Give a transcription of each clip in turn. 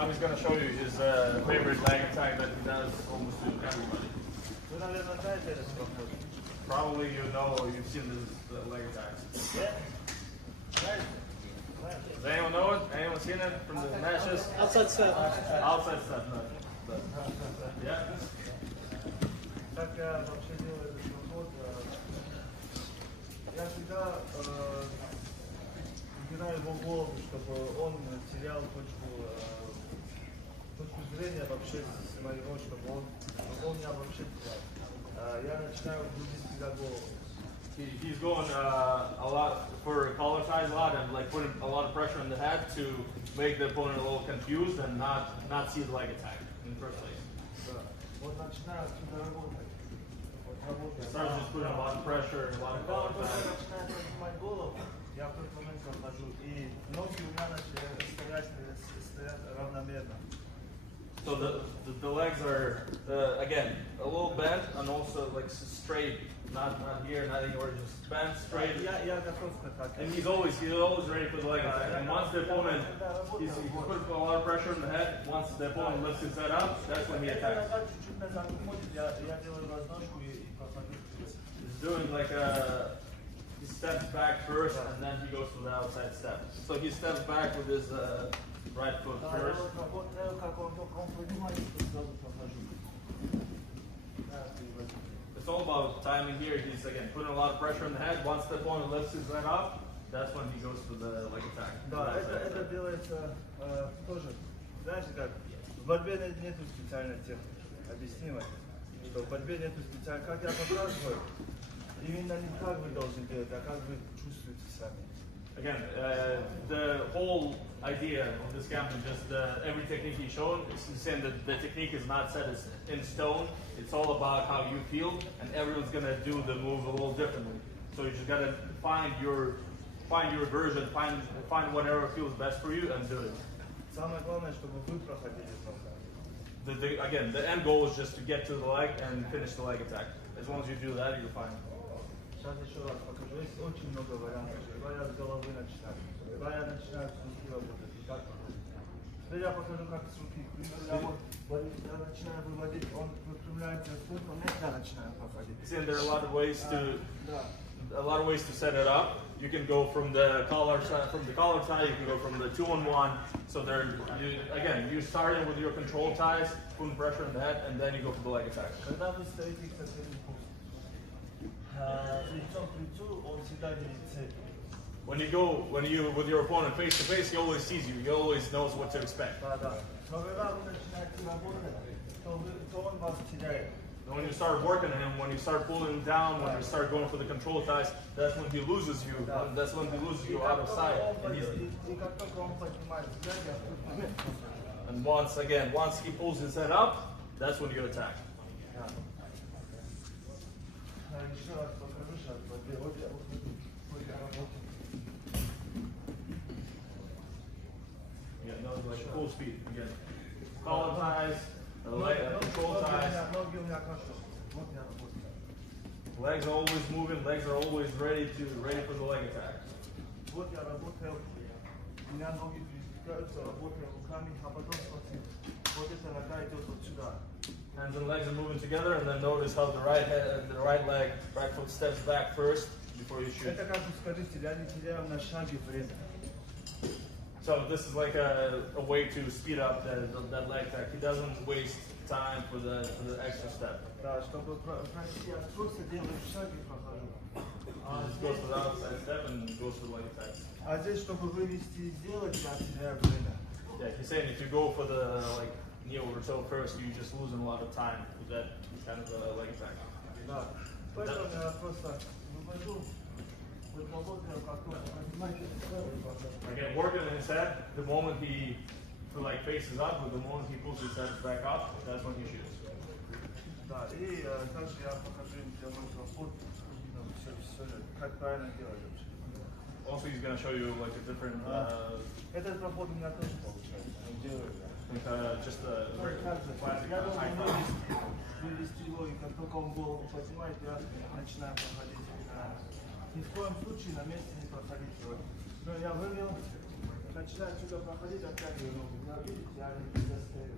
Now he's going to show you his favorite leg attack that he does almost to everybody. Probably you know or you've seen this leg attacks. Yeah. Does anyone know it? Anyone seen it from the matches? Outside step. Outside step, no. Yeah. Так я вообще делаю этот подход. Я всегда убираю его в голову, чтобы он терял точку зрения вообще своего, чтобы он меня вообще терял. Я начинаю будить всегда голову. He's going a lot for collar ties a lot and like putting a lot of pressure on the head to make the opponent a little confused and not see the leg attack in the first place. Вот начинаю отсюда работать. Starts just putting a lot of pressure, a lot of collar Когда он ties. начинает поднимать голову, я в тот момент захожу, и ноги у меня начали стоять равномерно. So the legs are again a little bent and also like straight, not here, not anywhere, just bent straight. Я готов к атаке. And he's always ready for the leg attack. And once the opponent he's putting a lot of pressure on the head, once the opponent lifts his head up, that's when he attacks. He's doing like he steps back first and then he goes to the outside step. So he steps back with his right foot first. It's all about timing here. He's again putting a lot of pressure on the head. Once the opponent lifts his head up, that's when he goes to the leg attack. Да, это делается тоже. Знаете как? В борьбе нету специальной техники. Объяснимо, что в борьбе нету специальной. Как я показываю, именно не как вы должны делать, а как вы чувствуете сами. Again, the whole idea of this camp is just every technique he's shown. He's saying that the technique is not set in stone. It's all about how you feel, and everyone's gonna do the move a little differently. So you just gotta find your version, find whatever feels best for you, and do it. Самое главное, чтобы вы проходили это. Again, the end goal is just to get to the leg and finish the leg attack. As long as you do that, you're fine. Сейчас еще раз покажу. Есть очень много вариантов. Когда я с головы начинаю. Когда я начинаю с руки работать. И так. Теперь я покажу, как с руки. Я начинаю выводить, он выпрямляется с пунктом, я начинаю проходить. See, there are a lot of ways to set it up. You can go from the collar side, you can go from the 2-on-1. So you're starting with your control ties, putting pressure on the head, and then you go for the leg attack. Когда вы стоите к соседнему пункту, лицом к лицу, он всегда видит цель. When you with your opponent face to face, he always sees you. He always knows what to expect. Да. Но когда вы начинаете работать, то он вас теряет. And when you start working him, when you start pulling him down, when you start going for the control ties, that's when he loses you. That's when he loses you out of sight. And once he pulls his head up, that's when you attack. Yeah, no, like full speed again. Collar ties, control ties. Legs are always moving. Legs are always ready for the leg attack. Вот я работаю, у меня ноги передвигаются, работаю руками, а потом смотри, вот эта нога идет вот сюда. Hands and legs are moving together, and then notice how the right foot steps back first before you shoot. Это как ускоритель, я не теряю на шаге время. So this is like a way to speed up that leg attack. He doesn't waste time for the extra step. Да, чтобы пройти, я просто делаю шаг и прохожу. He just goes for the outside step and goes for the leg attack. А здесь, чтобы вывести и сделать, я теряю время. Yeah, he's saying if you go for the knee over toe first, you're just losing a lot of time with that kind of leg attack. Да. Поэтому я просто вывожу, работаю как-то, понимаете, Again, working in his head, the moment he faces up, or the moment he pulls his head back up, that's when he shoots. Да, и также я покажу им прямой проход, как правильно делать вообще. Also, he's going to show you like a different, Этот проход у меня тоже получается, делаю just a very classic я должен high five. вывести его, и как только он голову поднимает, я начинаю проходить. Ни в коем случае на месте не проходить. Но я вывел, начинаю сюда проходить, оттягиваю ноги. Видите, я не застою.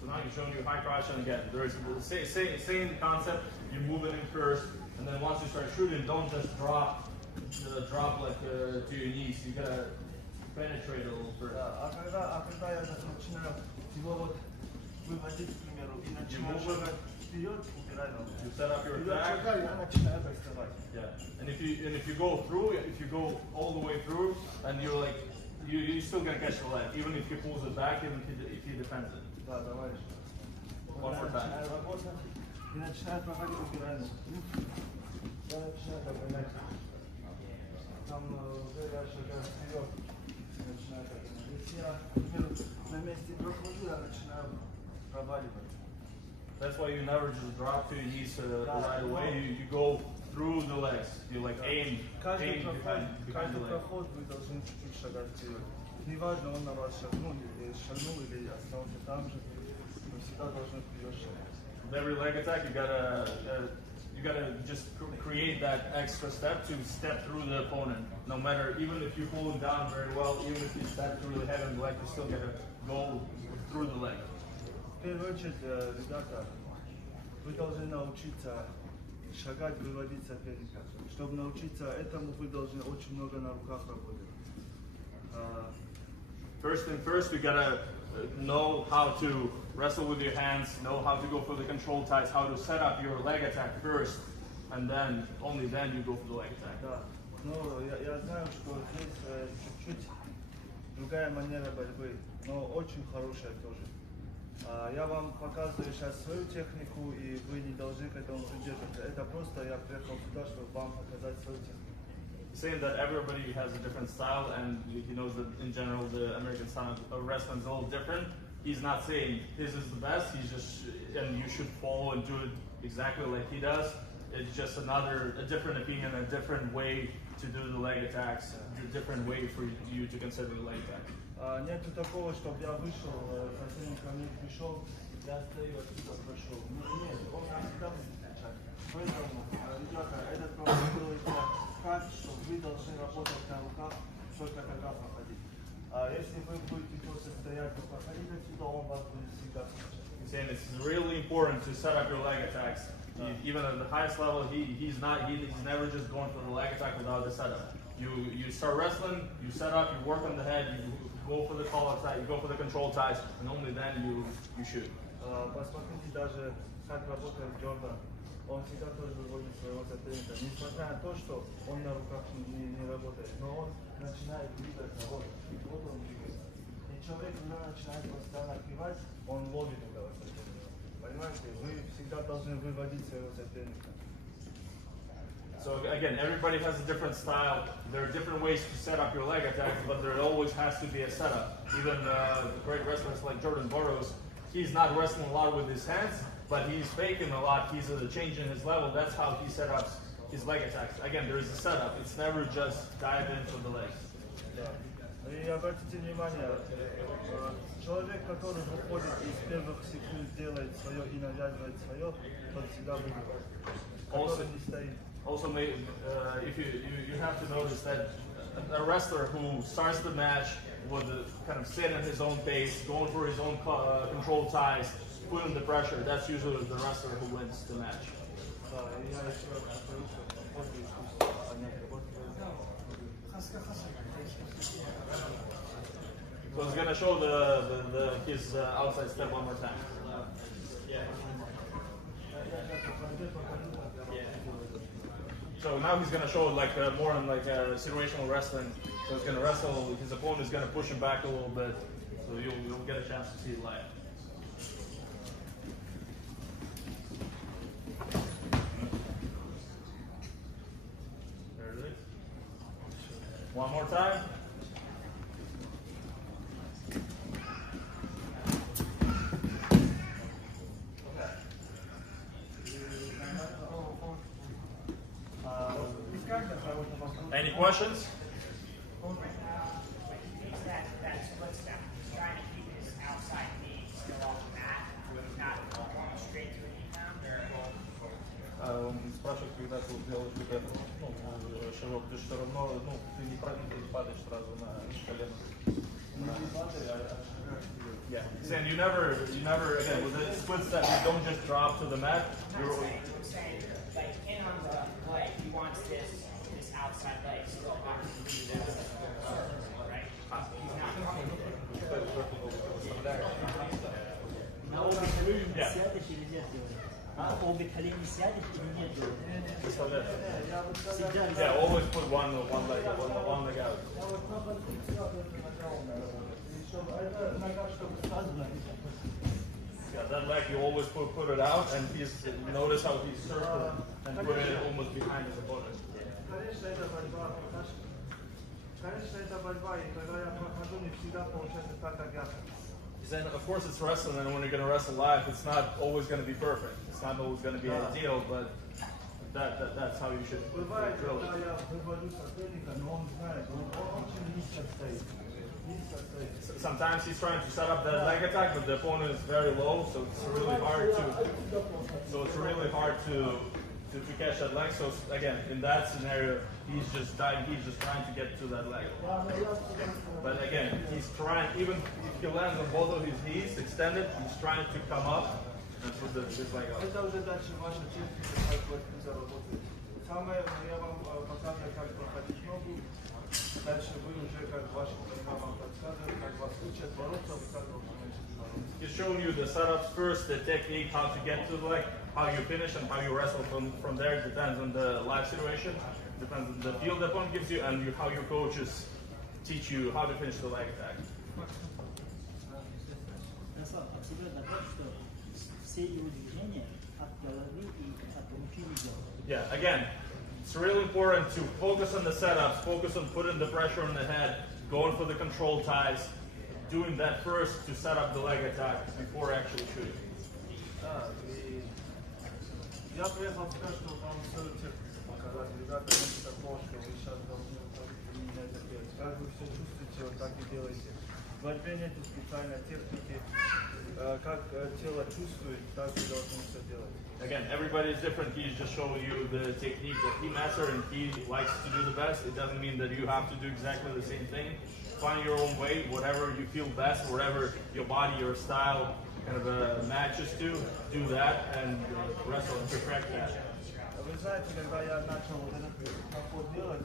So now you're showing you high crouch, and again, there's the same concept. You move it in first, and then once you start shooting, don't just drop like to your knees. You gotta penetrate a little first. Да, когда я начинаю его вот выводить, к примеру, и начинаю шагать вперед, упирай ногу. You set up your Вперед attack. шагаю, я начинаю доставать. Yeah, and if you go through, if you go all the way through, and you're like you're still gonna catch the leg, even if he pulls it back, even if he defends it. Да, товарищ. One more time. Начинаю работать и начинаю проходить, упирай ногу. Я начинаю догонять. Там уже я шагаю вперед. Начинаю догонять. Если я, к примеру, на месте прохожу, я начинаю проваливать. That's why you never just drop to your knees right away. You go through the legs. You like aim Каждый behind the leg. проход вы должны чуть-чуть шагать вперед. Неважно, он на вас шагнул или остался там же, вы всегда должны вперед шагать. With every leg attack, you gotta just create that extra step to step through the opponent. No matter, even if you hold him down very well, even if you step really heavy on the leg, you still gotta go through the leg. В первую очередь, ребята, вы должны научиться шагать, выводить соперника. Чтобы научиться этому, вы должны очень много на руках работать. First thing first, we gotta know how to wrestle with your hands, know how to go for the control ties, how to set up your leg attack first, and then, only then you go for the leg attack. Да, но я знаю, что здесь чуть-чуть другая манера борьбы, но очень хорошая тоже. Я вам показываю сейчас свою технику, и вы не должны к этому придерживаться. Это просто я приехал сюда, чтобы вам показать свою технику. He's saying that everybody has a different style, and he knows that in general the American style of wrestling is a little different. He's not saying his is the best. He's just, and you should follow and do it exactly like he does. It's just a different opinion, a different way to do the leg attacks, a different way for you to consider the leg attack. Нету такого, чтобы я вышел, соседник ко мне пришел, я стою отсюда прошел. Нет, он всегда будет кричать. Поэтому, ребята, этот провод делается так, что вы должны работать на руках, только тогда проходить. Если вы будете просто стоять и проходить отсюда, он вас будет всегда кричать. He's saying it's really important to set up your leg attacks. Even at the highest level, he's never just going for the leg attack without the setup. You start wrestling, you set up, you work on the head, you go for the collar tie, you go for the control ties, and only then you shoot. Посмотрите даже, как работает Джордан. Он всегда тоже выводит своего соперника. Несмотря на то, что он на руках не работает, но он начинает двигаться, вот он двигается. И человек, когда начинает постоянно кивать, он ловит этого соперника. Понимаете, вы всегда должны выводить своего соперника. So again, everybody has a different style. There are different ways to set up your leg attacks, but there always has to be a setup. Even the great wrestlers like Jordan Burroughs, he's not wrestling a lot with his hands, but he's faking a lot. He's changing his level. That's how he set up his leg attacks. Again, there is a setup. It's never just dive into the legs. Да. И обратите внимание, человек, который выходит из первых секунд, делает свое и навязывает свое, тот всегда выигрывает. Который не стоит. Also, if you have to notice that a wrestler who starts the match with kind of sit at his own pace, going for his own control ties, putting the pressure, that's usually the wrestler who wins the match. So I was going to show his outside step one more time. So now he's going to show it like more in like situational wrestling. So he's going to wrestle, his opponent is going to push him back a little bit, so you'll get a chance to see it live. There it is. One more time. Any questions? That split step, trying to keep his outside knee still off the mat, not going straight to a knee pound. Он спрашивает, когда ты делаешь вот это, широкую ты все равно, ну, ты не падаешь сразу на колено. Yeah, and you never, again, with the split step, you don't just drop to the mat. I'm saying, like, in on the leg, he wants this outside leg still up to do this, right? He's not comfortable. На обе колени не сядешь или нет, говорит? А обе колени сядешь или нет, говорит? Yeah, always put one leg out. Yeah, that leg you always put it out, and notice how he's circling and putting it almost behind his opponent. Конечно, это борьба, и когда я прохожу, не всегда получается так, как я. And of course it's wrestling, and when you're going to wrestle live, it's not always going to be perfect. It's not always going to be ideal, but that's how you should Бывает, drill когда it. я вывожу соперника, но он знает, он очень низко стоит. Низко стоит. Sometimes he's trying to set up that leg attack, but the opponent is very low, so it's really hard to catch that leg. So again, in that scenario, he's just trying to get to that leg. But again, he's trying, even if he lands on both of his knees extended, he's trying to come up and put this leg up. Это уже дальше ваша техника, как вы заработаете. Самое, я вам показываю, как проходить ногу. Дальше вы уже, как ваши тренеры вам подсказывают, как вас учат бороться, вы как должны бороться. He's showing you the setups first, the technique, how to get to the leg, how you finish, and how you wrestle from there. It depends on the live situation, depends on the field the opponent gives you, and how your coaches teach you how to finish the leg attack. Ярослав, от себя добавь, что все его движения от головы и от руки идет. Yeah, again, it's really important to focus on the setups, focus on putting the pressure on the head, going for the control ties, doing that first to set up the leg attack before actually shooting. Да, и я приехал сказать, что вам свою технику показать. Ребята, нет такого, что вы сейчас должны меня это делать. Как вы все чувствуете, вот так и делаете. В борьбе нет специальной техники. Как тело чувствует, так вы должны все делать. Again, everybody is different. He's just showing you the technique that he masters and he likes to do the best. It doesn't mean that you have to do exactly the same thing. Find your own way, whatever you feel best, whatever your body, your style kind of matches to, do that and wrestle and perfect that. Вы знаете, когда я начал вот этот подход делать,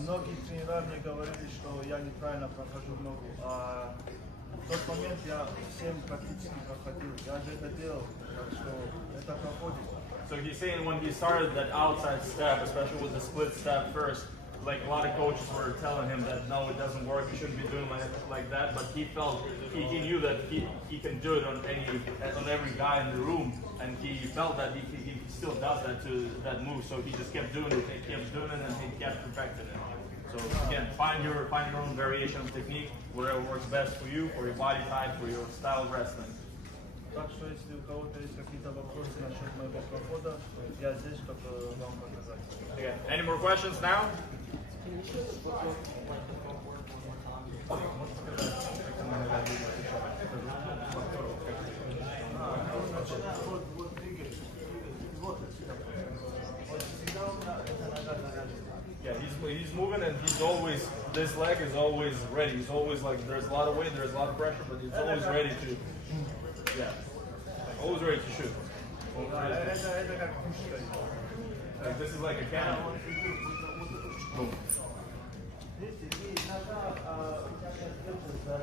многие тренеры мне говорили, что я неправильно прохожу ногу. А в тот момент я всем практически проходил. Я же это делал, так что это проходит. So he's saying when he started that outside step, especially with the split step first, like a lot of coaches were telling him that no, it doesn't work, you shouldn't be doing like that, but he felt, he knew that he can do it on every guy in the room, and he felt that he still does that move, so he just kept doing it, and he kept perfecting it. So again, find your own variation of technique, whatever works best for you, for your body type, for your style of wrestling. Так что если у кого-то есть какие-то вопросы насчет моего прохода, я здесь, чтобы вам показать. Again, any more questions now? Yeah, he's moving and he's always, this leg is always ready. He's always like, there's a lot of weight, there's a lot of pressure, but he's always ready to, yeah, always ready to shoot. Это как пушка. Like, this is like a cannon. Boom. Видите, и иногда у меня нет выпуска.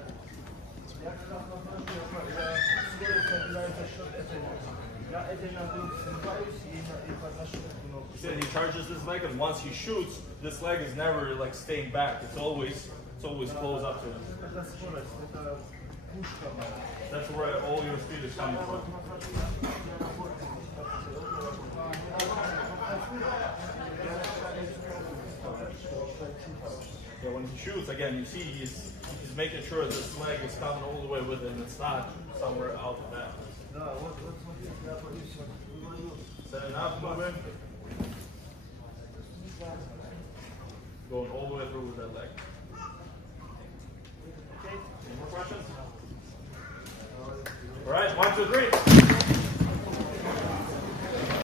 Я когда попрошу, я скорость набираю за счет этой ноги. Я этой ногой срываюсь и подношу эту ногу. He said he charges this leg, and once he shoots, this leg is never like staying back. It's always close up to him. Это скорость, это пушка моя. That's where all your speed is coming from. Yeah, when he shoots, again, you see he's making sure this leg is coming all the way with him. It's not somewhere out of that. Да, вот смотрите, я боюсь, говорю. Setting up, moving. Going all the way through with that leg. Okay, any more questions? All right, 1, 2, 3.